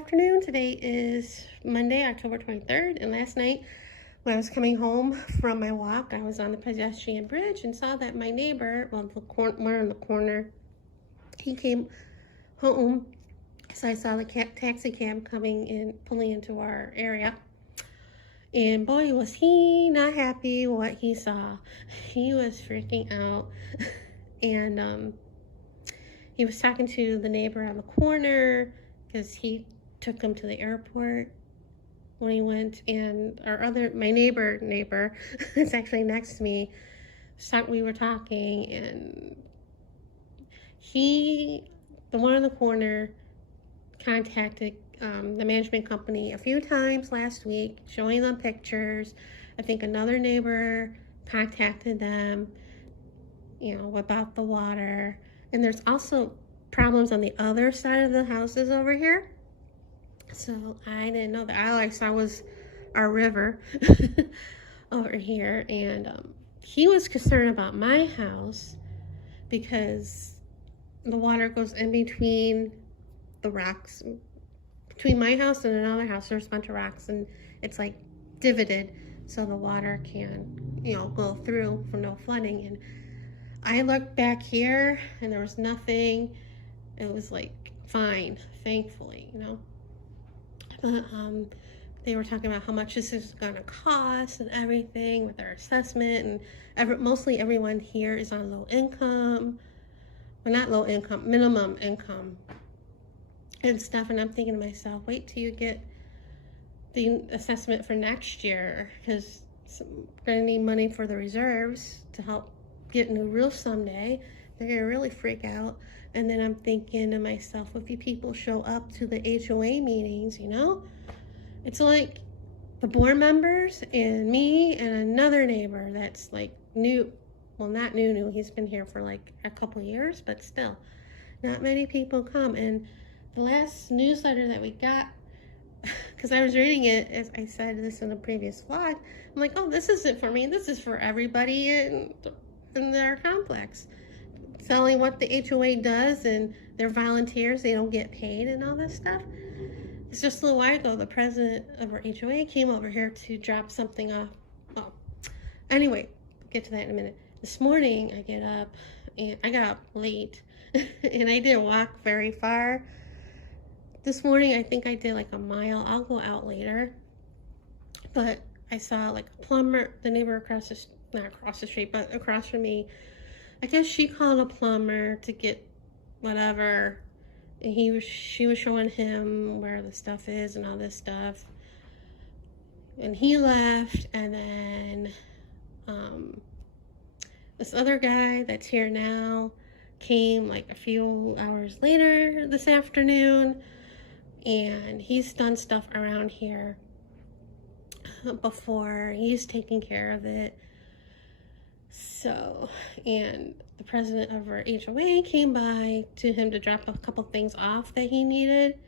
Afternoon. Today is Monday, October 23rd, and last night when I was coming home from my walk, I was on the pedestrian bridge and saw that my neighbor, well, the one in the corner, he came home. So I saw the taxi cab coming in, pulling into our area. And boy, was he not happy what he saw. He was freaking out. And he was talking to the neighbor on the corner because he took him to the airport when he went, and my neighbor is actually next to me. We were talking, and the one in the corner contacted the management company a few times last week, showing them pictures. I think another neighbor contacted them, about the water. And there's also problems on the other side of the houses over here. So I didn't know that. All I saw was our river over here. And he was concerned about my house because the water goes in between the rocks. Between my house and another house, there's a bunch of rocks, and it's like divoted so the water can, go through for no flooding. And I looked back here and there was nothing. It was like fine, thankfully, But they were talking about how much this is gonna cost and everything with their assessment, and mostly everyone here is on low income. Well, not low income, minimum income and stuff. And I'm thinking to myself, wait till you get the assessment for next year, because we're gonna need money for the reserves to help get new roofs someday. They're gonna really freak out. And then I'm thinking to myself, if you people show up to the HOA meetings, it's like the board members and me and another neighbor that's like new. Well, not new. He's been here for like a couple years, but still, not many people come. And the last newsletter that we got, because I was reading it, as I said this in a previous vlog, I'm like, oh, this isn't for me. This is for everybody in their complex. Telling what the HOA does, and they're volunteers, they don't get paid and all this stuff. It's just a little while ago, the president of our HOA came over here to drop something off. Well, anyway, we'll get to that in a minute. This morning I get up, and I got up late and I didn't walk very far. This morning I think I did like a mile. I'll go out later. But I saw like a plumber, the neighbor not across the street, but across from me. I guess she called a plumber to get whatever, and she was showing him where the stuff is and all this stuff. And he left, and then this other guy that's here now came like a few hours later this afternoon, and he's done stuff around here before. He's taking care of it. So, and the president of our HOA came by to him to drop a couple things off that he needed.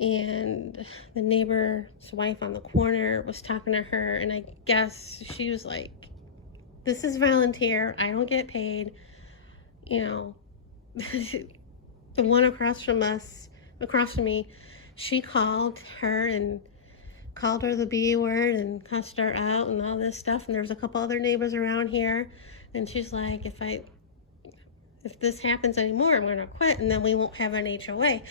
And the neighbor's wife on the corner was talking to her, and I guess she was like, this is volunteer. I don't get paid. The one across from me, she called her and called her the B word and cussed her out and all this stuff. And there's a couple other neighbors around here, and she's like, if this happens anymore, I'm gonna quit, and then we won't have an HOA.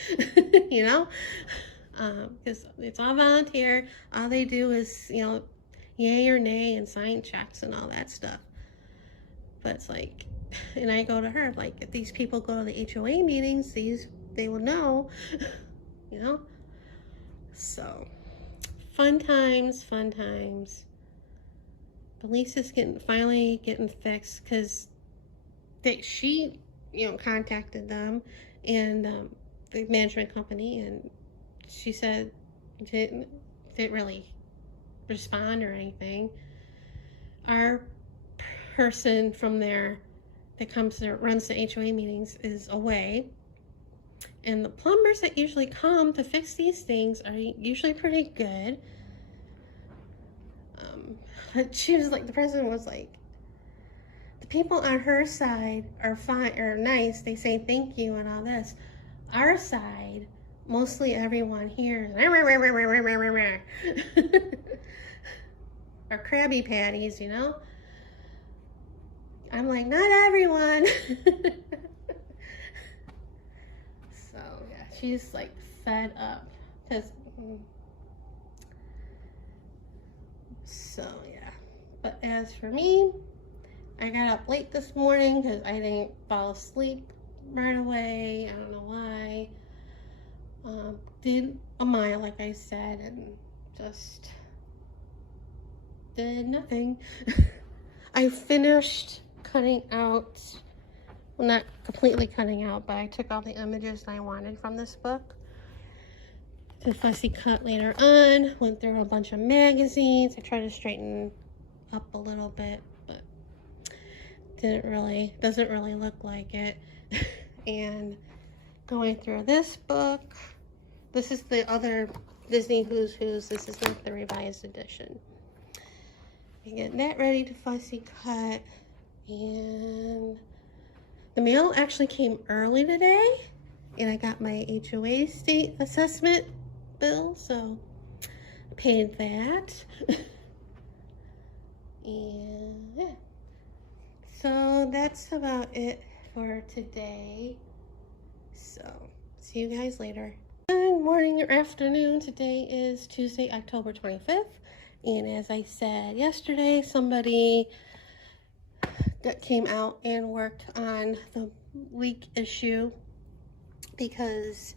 Because it's all volunteer. All they do is yay or nay and sign checks and all that stuff. But it's like, and I go to her like, if these people go to the HOA meetings, they will know. So fun times. The lease is finally getting fixed, because she contacted them and the management company, and she said didn't really respond or anything. Our person from there that runs the HOA meetings is away. And the plumbers that usually come to fix these things are usually pretty good. She was like, the president was like, the people on her side are fine, or nice. They say thank you and all this. Our side, mostly everyone here is or Krabby Patties, you know? I'm like, not everyone. So yeah, she's like fed up. So yeah, but as for me, I got up late this morning because I didn't fall asleep right away. I don't know why. Did a mile, like I said, and just did nothing. I finished cutting out, well, not completely cutting out, but I took all the images I wanted from this book to fussy cut later on. Went through a bunch of magazines. I tried to straighten up a little bit, but doesn't really look like it. And going through this book, this is the other Disney Who's Who's. This is not the revised edition. And getting that ready to fussy cut. And the mail actually came early today, and I got my HOA state assessment bill, so I paid that. And yeah, so that's about it for today. So see you guys later. Good morning or afternoon. Today is Tuesday, October 25th, and as I said yesterday, somebody that came out and worked on the leak issue because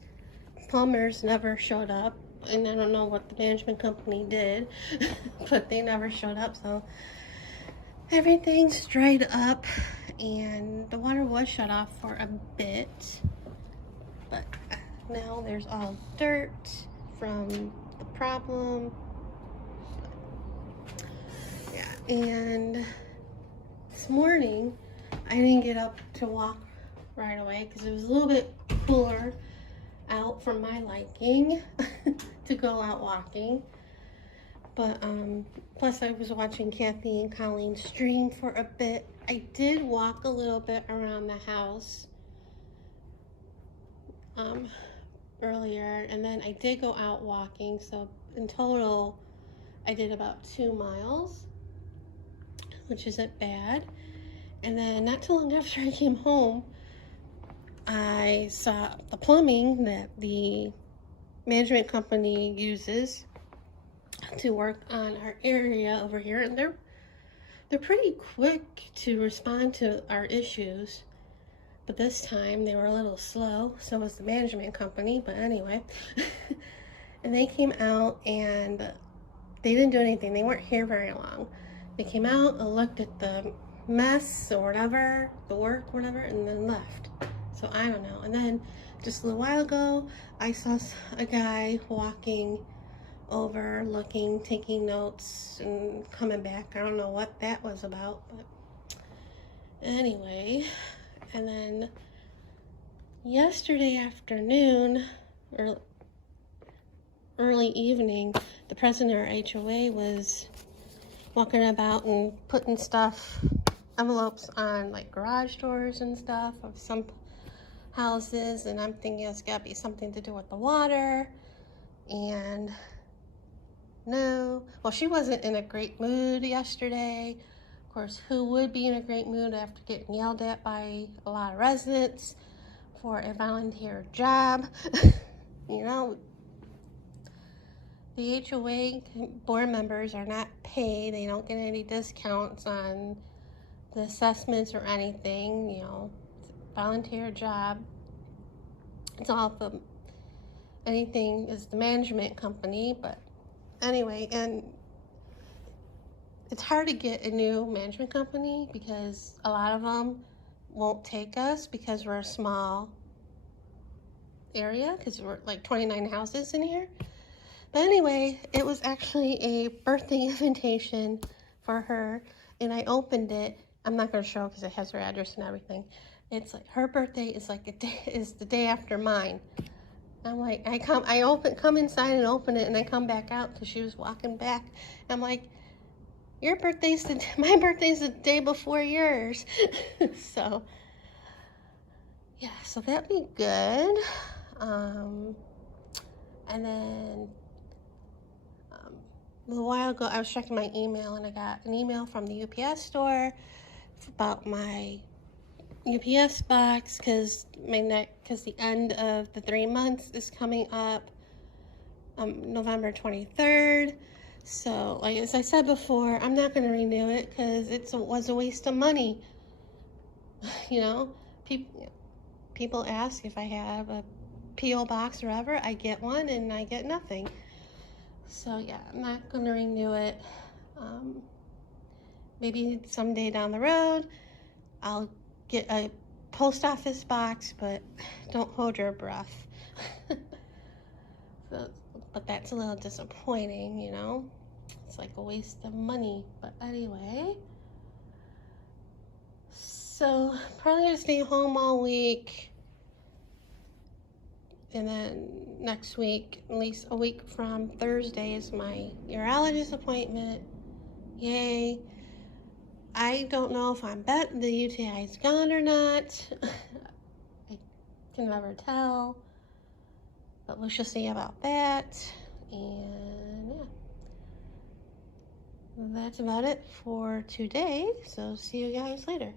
plumbers never showed up, and I don't know what the management company did, but they never showed up, so everything's dried up, and the water was shut off for a bit, but now there's all dirt from the problem. Yeah, and this morning I didn't get up to walk right away because it was a little bit cooler out for my liking to go out walking. But plus I was watching Kathy and Colleen stream for a bit. I did walk a little bit around the house earlier, and then I did go out walking, so in total I did about 2 miles, which isn't bad. And then not too long after I came home, I saw the plumbing that the management company uses to work on our area over here, and they're pretty quick to respond to our issues, but this time they were a little slow. So was the management company, but anyway. And they came out and they didn't do anything. They weren't here very long. They came out and looked at the mess or whatever, the work, whatever, and then left. So I don't know. And then just a little while ago, I saw a guy walking over, looking, taking notes, and coming back. I don't know what that was about, but anyway. And then yesterday afternoon, or early evening, the president of our HOA was walking about and putting envelopes on like garage doors and stuff of some houses, and I'm thinking it's gotta be something to do with the water. And no, well, she wasn't in a great mood yesterday. Of course, who would be in a great mood after getting yelled at by a lot of residents for a volunteer job? You know, the HOA board members are not paid. They don't get any discounts on the assessments or anything. You know, it's a volunteer job. It's all anything is the management company. But anyway, and it's hard to get a new management company because a lot of them won't take us because we're a small area, because we're like 29 houses in here. But anyway, it was actually a birthday invitation for her, and I opened it. I'm not going to show because it has her address and everything. It's like her birthday is like the day after mine. I'm like, come inside and open it, and I come back out because she was walking back. I'm like, my birthday's the day before yours. So yeah, so that'd be good. And then a little while ago, I was checking my email and I got an email from the UPS store about my UPS box because the end of the 3 months is coming up November 23rd. So, like as I said before, I'm not going to renew it because it was a waste of money. You know, people ask if I have a P.O. box or whatever. I get one and I get nothing. So yeah, I'm not going to renew it. Maybe someday down the road, I'll get a post office box, but don't hold your breath. But that's a little disappointing, you know? It's like a waste of money. But anyway, so probably gonna stay home all week. And then next week, at least a week from Thursday, is my urologist appointment. Yay. I don't know if the UTI is gone or not. I can never tell. But we shall see about that. And yeah. That's about it for today. So see you guys later.